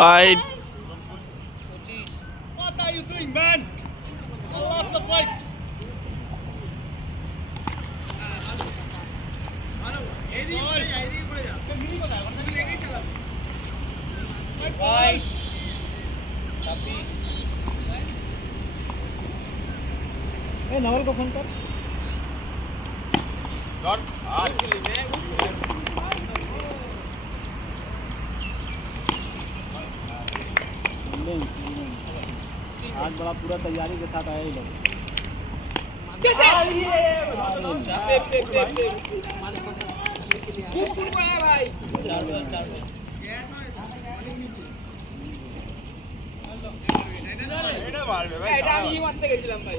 Wide. What are you doing, man? Lots of white. White. Naval को phone कर आज बड़ा पूरा तैयारी के साथ आया ही लोग এটা আমি মারতে গেছিলাম ভাই